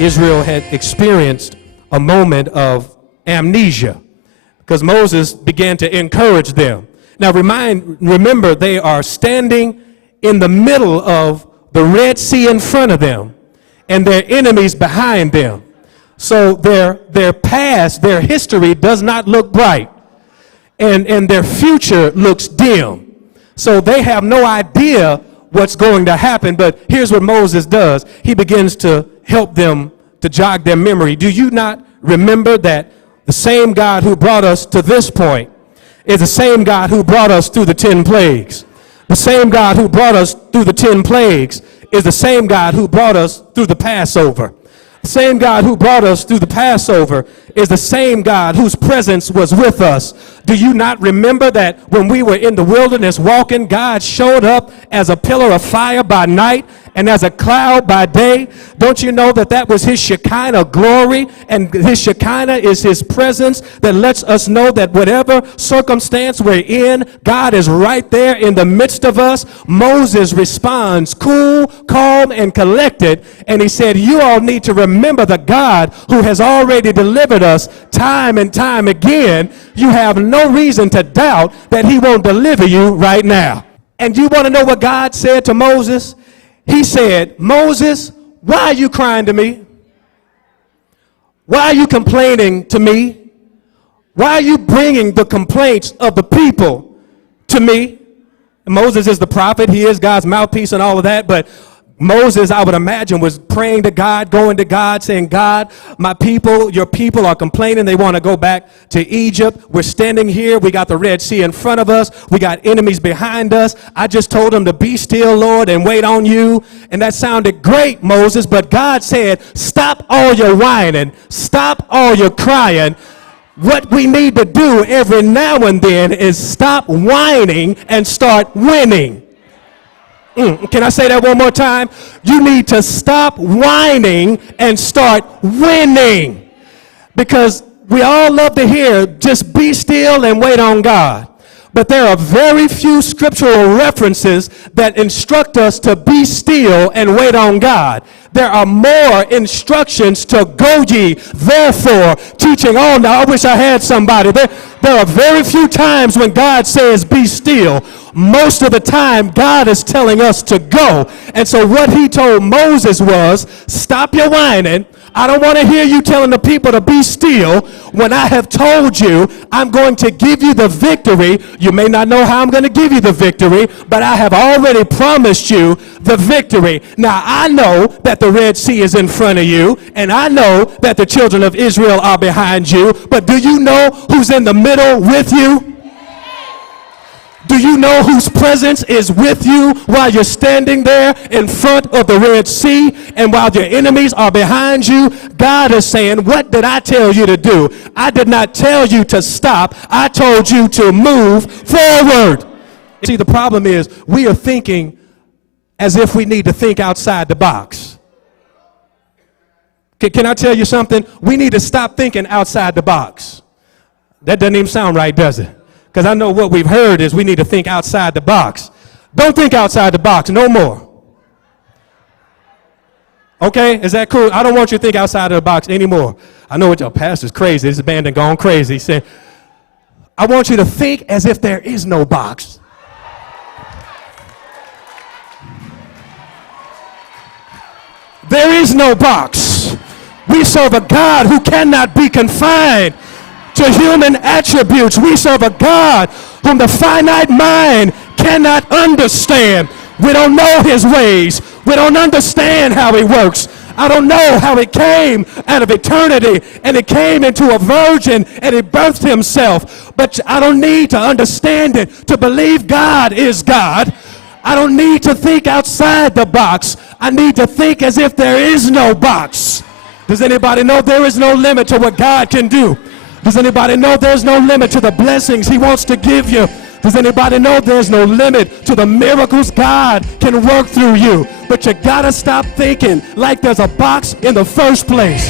Israel had experienced a moment of amnesia because Moses began to encourage them. Now remember, they are standing in the middle of the Red Sea in front of them and their enemies behind them. So their past, their history does not look bright, and their future looks dim. So they have no idea what's going to happen. But here's what Moses does. He begins to help them, to jog their memory. Do you not remember that the same God who brought us to this point is the same God who brought us through the 10 plagues? The same God who brought us through the 10 plagues is the same God who brought us through the Passover. The same God who brought us through the Passover is the same God whose presence was with us. Do you not remember that when we were in the wilderness walking, God showed up as a pillar of fire by night and as a cloud by day? Don't you know that that was his Shekinah glory, and his Shekinah is his presence that lets us know that whatever circumstance we're in, God is right there in the midst of us. Moses responds cool, calm, and collected, and he said, you all need to remember the God who has already delivered us time and time again. You have no reason to doubt that he won't deliver you right now. And you want to know what God said to Moses? He said, Moses, why are you crying to me? Why are you complaining to me? Why are you bringing the complaints of the people to me? And Moses is the prophet. He is God's mouthpiece and all of that. But Moses, I would imagine, was praying to God, going to God, saying, God, my people, your people are complaining. They want to go back to Egypt. We're standing here. We got the Red Sea in front of us. We got enemies behind us. I just told them to be still, Lord, and wait on you. And that sounded great, Moses. But God said, stop all your whining. Stop all your crying. What we need to do every now and then is stop whining and start winning. Can I say that one more time? You need to stop whining and start winning. Because we all love to hear, just be still and wait on God. But there are very few scriptural references that instruct us to be still and wait on God. There are more instructions to go ye, therefore, teaching on. Now, I wish I had somebody. There are very few times when God says be still. Most of the time, God is telling us to go. And so what he told Moses was, stop your whining. I don't want to hear you telling the people to be still when I have told you I'm going to give you the victory. You may not know how I'm going to give you the victory, but I have already promised you the victory. Now, I know that the Red Sea is in front of you, and I know that the children of Israel are behind you, but do you know who's in the middle with you? Do you know whose presence is with you while you're standing there in front of the Red Sea and while your enemies are behind you? God is saying, what did I tell you to do? I did not tell you to stop. I told you to move forward. See, the problem is we are thinking as if we need to think outside the box. Can I tell you something? We need to stop thinking outside the box. That doesn't even sound right, does it? Because I know what we've heard is we need to think outside the box. Don't think outside the box no more. Okay, is that cool? I don't want you to think outside of the box anymore. I know what your pastor's crazy. This band done gone crazy. He said, I want you to think as if there is no box. There is no box. We serve a God who cannot be confined to human attributes. We serve a God whom the finite mind cannot understand. We don't know his ways. We don't understand how he works. I don't know how he came out of eternity and he came into a virgin and he birthed himself. But I don't need to understand it to believe God is God. I don't need to think outside the box. I need to think as if there is no box. Does anybody know there is no limit to what God can do? Does anybody know there's no limit to the blessings he wants to give you? Does anybody know there's no limit to the miracles God can work through you? But you gotta stop thinking like there's a box in the first place.